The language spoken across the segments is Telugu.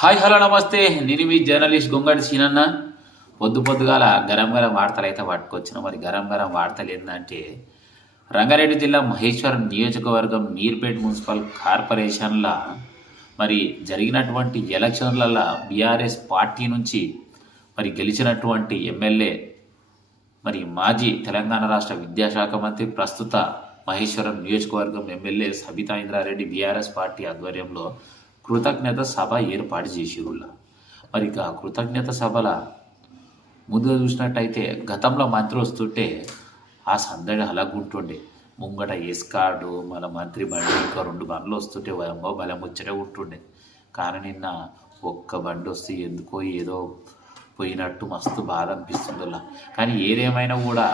హాయ్ హలో నమస్తే. నేను మీ జర్నలిస్ట్ గొంగడి సీనన్న. పొద్దు పొద్దుగాల గరం గరం వార్తలు అయితే పట్టుకొచ్చిన. మరి గరం గరం వార్తలు ఏంటంటే రంగారెడ్డి జిల్లా మహేశ్వరం నియోజకవర్గం నీర్పేట్ మున్సిపల్ కార్పొరేషన్ల మరి జరిగినటువంటి ఎలక్షన్లలో బీఆర్ఎస్ పార్టీ నుంచి మరి గెలిచినటువంటి ఎమ్మెల్యే మరి మాజీ తెలంగాణ రాష్ట్ర విద్యాశాఖ మంత్రి ప్రస్తుత మహేశ్వరం నియోజకవర్గం MLA Sabitha Indra Reddy BRS party ఆధ్వర్యంలో కృతజ్ఞత సభ ఏర్పాటు చేసిరుల్లా మరి ఇక కృతజ్ఞత సభల ముందుగా చూసినట్టయితే గతంలో మంత్రి వస్తుంటే ఆ సందడి అలాగుంటుండే ముంగట ఎస్కార్డు మన మంత్రి బండి ఇంకా రెండు బండ్లు వస్తుంటే వయంబో బలం ముచ్చటే ఉంటుండే. కానీ నిన్న ఒక్క బండి వస్తే ఎందుకో ఏదో పోయినట్టు మస్తు బాధ అనిపిస్తుందిలా కానీ ఏదేమైనా కూడా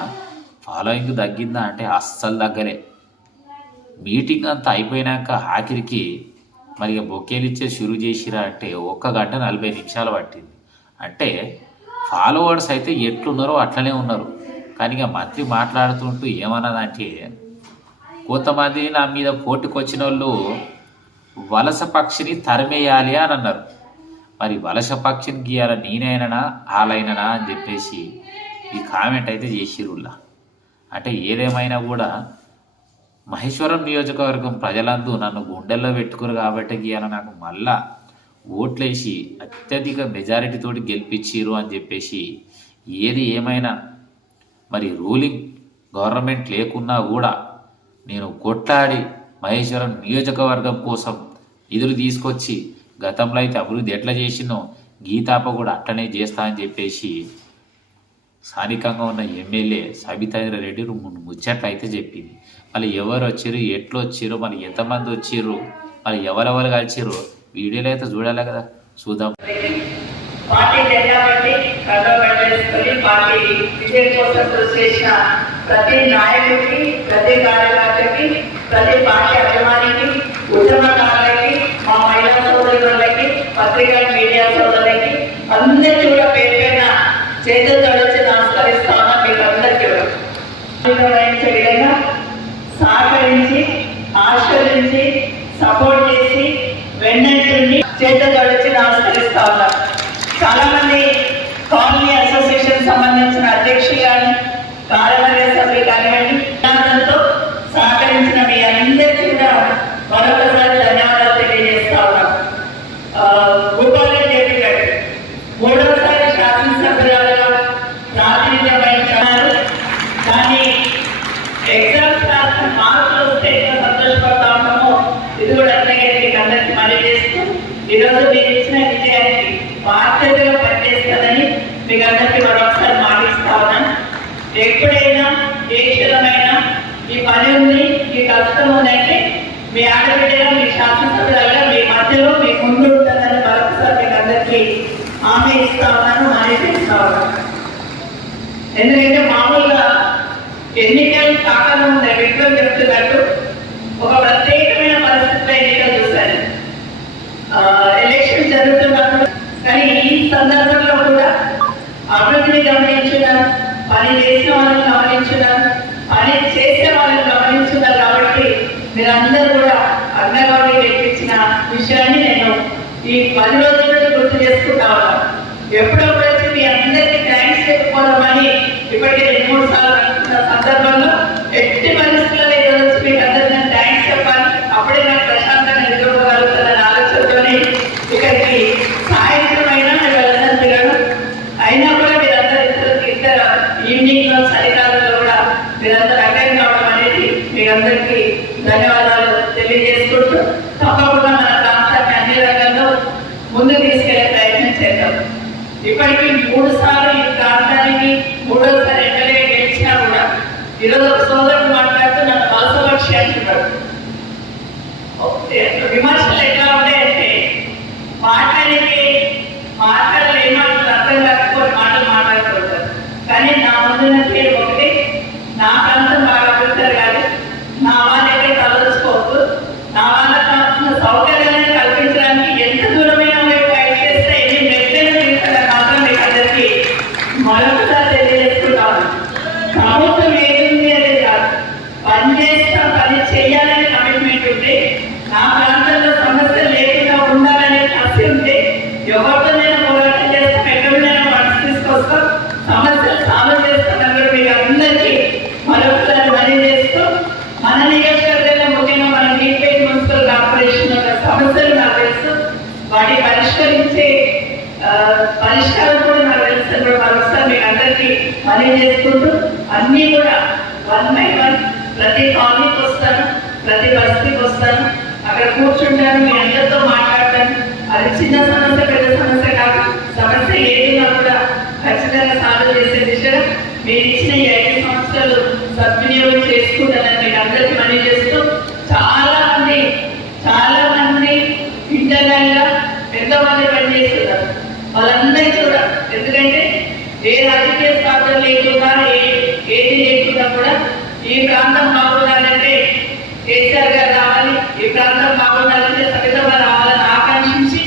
ఫాలోయింగ్ తగ్గిందా అంటే అస్సలు తగ్గలే. మీటింగ్ అంతా అయిపోయినాక ఆఖరికి మరి ఇక బొకేలు ఇచ్చే షురు చేసిరా అంటే ఒక్క గంట నలభై నిమిషాలు పట్టింది. అంటే ఫాలోవర్స్ అయితే ఎట్లున్నారో అట్లనే ఉన్నారు. కానీ ఇక మంత్రి మాట్లాడుతుంటూ ఏమన్నదంటే కొంతమంది నా మీద పోటీకి వచ్చిన వాళ్ళు వలస పక్షిని తరిమేయాలి అని అన్నారు. మరి వలస పక్షిని గీయాల నేనైనా వాళ్ళైనా అని చెప్పేసి ఈ కామెంట్ అయితే చేసిరుల్లా అంటే ఏదేమైనా కూడా మహేశ్వరం నియోజకవర్గం ప్రజలందరూ నన్ను గుండెల్లో పెట్టుకురు కాబట్టి గీయాల నాకు మళ్ళా ఓట్లేసి అత్యధిక మెజారిటీతోటి గెలిపించిరు అని చెప్పేసి ఏది ఏమైనా మరి రూలింగ్ గవర్నమెంట్ లేకున్నా కూడా నేను కొట్లాడి మహేశ్వరం నియోజకవర్గం కోసం నిధులు తీసుకొచ్చి గతంలో అయితే అభివృద్ధి ఎట్లా చేసినో గీతాప కూడా అట్లనే చేస్తా అని చెప్పేసి స్థానికంగా ఉన్న ఎమ్మెల్యే సబితాంద్ర రెడ్డి ముచ్చట్లు అయితే చెప్పింది. మళ్ళీ ఎవరు వచ్చారు ఎట్లు వచ్చారు మరి ఎంతమంది వచ్చారు మరి ఎవరెవరు కలిసిరు వీడియోలో అయితే చూడాలి కదా చూద్దాం. పార్టీ పార్టీ విజయం కోసం కృషి చేసిన ప్రతి నాయకుడికి ప్రతి కార్యకర్తకి ప్రతి పార్టీ అభిమానికి ఉద్యమకారులకి మా మహిళా సోదరులకి పత్రికా మీడియా సోదరులకి అందరికీ కూడా పేరు పైన చేతులతో వచ్చి నమస్కరిస్తా ఉన్నా మీకు అందరికీ కూడా వహించే విధంగా సహకరించి ఆశ్రయించి సపోర్ట్ చేసి వెన్నంటుండి చేతులతో వచ్చి నమస్కరిస్తా ఉన్నారు చాలా మంది కాలనీ అసోసియేషన్ సంబంధించిన అధ్యక్షులు కానీ కార్యవర్గ సభ్యులు కానివ్వండి దాంతో సహకరించిన మీ అందరికీ కూడా మరొకసారి ధన్యవాదాలు తెలియజేస్తా ఉన్నాం ఆ, భూపాలరెడ్డి రెడ్డి గారు మూడోసారి శాసనసభ్యురాలుగా ప్రాతినిధ్యం వహించారు కానీ ఎగ్జామ్స్ రాసిన మార్కులు వస్తే ఎంత సంతోషపడతా ఉంటామో ఇది కూడా అట్లాగే మీకు అందరికీ మళ్ళీ చేస్తూ ఈరోజు మీరు ఇచ్చిన విజయానికి బాధ్యతగా పనిచేస్తుందని మీకు అందరికీ మరొకసారి మాటిస్తా ఉన్నాను ఎప్పుడైనా ఏ క్షణమైనా ఈ పని ఉంది మీ కష్టం ఉందంటే మీ ఆడబిడ్డగా మీ శాసనసభ్యులుగా మీ మధ్యలో మీ ముందు ఉంటుందని మరొకసారి మీకు అందరికీ హామీ ఇస్తా ఉన్నాను హామీ చేస్తా ఉన్నాను ఎందుకంటే మామూలుగా ఎన్నికలు కాకముందే విక్రమ్ చెప్తున్నట్టు ఒక ప్రత్యేకమైన పరిస్థితిలో ఎన్నికలు చూశాను ఆ, ఎలక్షన్ జరుగుతున్నప్పుడు కానీ ఈ సందర్భంలో కూడా అభివృద్ధిని గమనించున్నారు పని చేసిన వాళ్ళని గమనించున్నారు పని చేసే వాళ్ళని గమనించున్నారు కాబట్టి మీరందరూ కూడా అన్నగారిని నేర్పించిన విషయాన్ని నేను ఈ పది రోజుల్లో గుర్తు చేసుకుంటా ఉన్నాను. ఎప్పుడప్పుడు వచ్చి మీ అందరికీ థ్యాంక్స్ చెప్పుకోదామని ఇప్పటికే రెండు మూడు సార్లు అనుకున్న సందర్భంలో ఎట్టి మీరందరికీ ధన్యవాదాలు తెలియజేసుకుంటూ తప్పకుండా మన ప్రాంతాన్ని అన్ని రంగాల్లో ముందుకు తీసుకెళ్ళే ప్రయత్నం చేద్దాం ఇప్పటికీ మూడు సార్లు ఈ ప్రాంతానికి మూడోసారి ఎమ్మెల్యే గెలిచినా కూడా ఈరోజు ఒక సోదరుడు మాట్లాడుతూ నన్ను వలసపక్షి అని ఎవరితోనైనా పోరాటం చేస్తాం ఎక్కడైనా మనసు తీసుకొస్తాం సమస్యలు సాల్వ్ చేస్తామని కూడా మీకు అందరికీ మరొకసారి మనీ చేస్తూ మన నియోజకవర్గంలో ముఖ్యంగా మన నీపేట మున్సిపల్ కార్పొరేషన్ యొక్క సమస్యలు నాకు తెలుసు. వాటి పరిష్కరించే ఆ, పరిష్కారం కూడా నాకు తెలుసు. కూడా మరొకసారి మీకు అందరికీ మనీ చేసుకుంటూ అన్నీ కూడా వన్ బై వన్ ప్రతి కాలనీకి వస్తాను ప్రతి బస్తీకి వస్తాను. అక్కడ కూర్చుంటాను మీ అందరితో మాట్లాడతాను. అది చిన్న సమస్య కాదు సమస్య ఏదైనా కూడా ఖచ్చితంగా సాల్వ్ చేసే దిశగా మీరు ఇచ్చిన ఈ ఐదు సంవత్సరాలు సద్వినియోగం చేసుకుంటానని మీకు అందరికీ మనీ చేస్తూ చాలా మంది చాలా మంది ఇంటర్నల్గా ఎంతో మంది పనిచేస్తున్నారు వాళ్ళందరికీ కూడా ఎందుకంటే ఏ రాజకీయ స్వార్థం లేకుండా ఏ ఏది లేకుండా కూడా ఈ ప్రాంతం బాగుండాలంటే కేసీఆర్ గారు రావాలి ఈ ప్రాంతం బాగుండాలంటే సవితమ్మ రావాలని ఆకాంక్షించి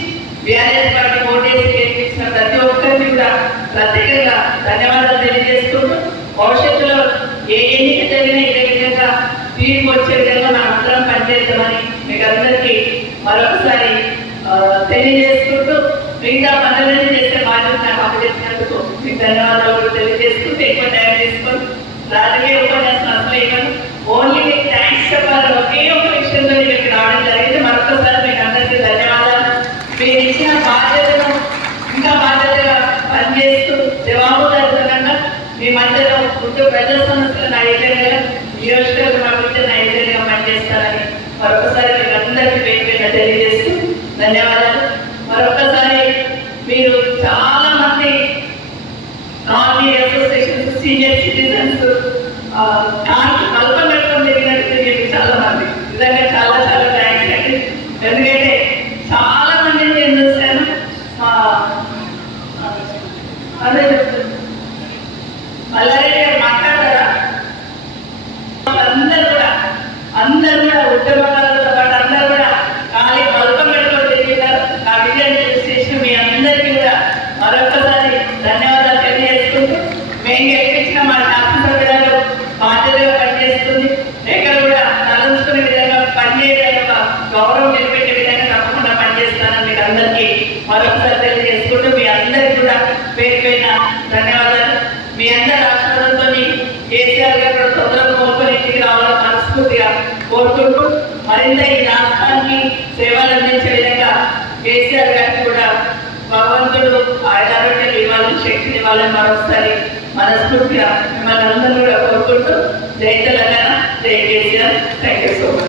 బీఆర్ఎస్ పార్టీ ఓటేసి గెలిపించిన ప్రతి ఒక్కరికి కూడా ప్రత్యేకంగా ధన్యవాదాలు తెలియజేసుకుంటూ భవిష్యత్తులో ఏ ఎన్నిక జరిగినా ఇదే విధంగా తీర్పు వచ్చే విధంగా మనం అందరం పనిచేద్దామని మీకు అందరికీ మరొకసారి ఆ, తెలియజేసుకుంటూ మిగతా పనులన్నీ చేస్తే బాధ్యత నాకు అప్పచెప్పినందుకు మీకు ధన్యవాదాలు కూడా తెలియజేసుకుంటూ ఎక్కువ టైం తీసుకొని రాజకీయ ఉపన్యాసం అసలు ఇవ్వను ఓన్లీ మీకు థ్యాంక్స్ చెప్పాలి ఒకే ఒక విషయంలో నేను ఇక్కడ రావడం జరిగింది. మరొకసారి మీకు అందరికీ ధన్యవాదాలు. మీరు ఇచ్చిన బాధ్యతను ఇంకా బాధ్యతగా పనిచేస్తూ జవాబుదారితనంగా మీ మధ్యలో ఉంటూ ప్రజల నా ఐక్యంగా నియోజకవర్గం అభివృద్ధిని ఐక్యంగా పనిచేస్తారని మరొకసారి మీకు అందరికీ పేరు పేరున తెలియజేస్తూ ధన్యవాదాలు. మీరు చాలా మంది కాలనీ అసోసియేషన్స్ సీనియర్ సిటిజన్స్ దానికి కల్పన పెట్టడం జరిగినట్టు మీరు చాలా మంది. నిజంగా చాలా చాలా థ్యాంక్స్ అండి. ఎందుకంటే చాలా మందిని నేను చూశాను అదే మళ్ళీ మల్లారెడ్డి గారు మాట్లాడతారా అందరూ కూడా అందరూ కూడా ఉద్యమకారులతో పాటు అందరూ కూడా ఖాళీ బల్పం పెట్టుకొని తిరిగినారు ఆ విజయాన్ని చూసి చేసిన మీ అందరికీ కూడా మరొకసారి ధన్యవాదాలు తెలియజేసుకుంటూ మేము గెలిపించిన మా శాసనసభ్యులు బాధ్యతగా పనిచేస్తుంది. ఎక్కడ కూడా తలంచుకునే విధంగా పనిచేయడానికి ఒక గౌరవం నిలబెట్టే విధంగా తప్పకుండా పనిచేస్తానని మీకు అందరికీ మరొకసారి తెలియజేసుకుంటూ మీ అందరికీ కూడా పేరు పైన ధన్యవాదాలు. మీ అందరి ఆశీర్వాదంతో కేసీఆర్ గారు తొందరగా కోరుకొని ఇంటికి రావాలని మనస్ఫూర్తిగా కోరుకుంటూ మరింత ఈ రాష్ట్రానికి సేవలు అందించే శక్తిని వాళ్ళని మరొకసారి మనస్ఫూర్తిగా మిమ్మల్ని అందరూ కూడా కోరుకుంటూ జై తెలంగాణ జై KCR thank you so much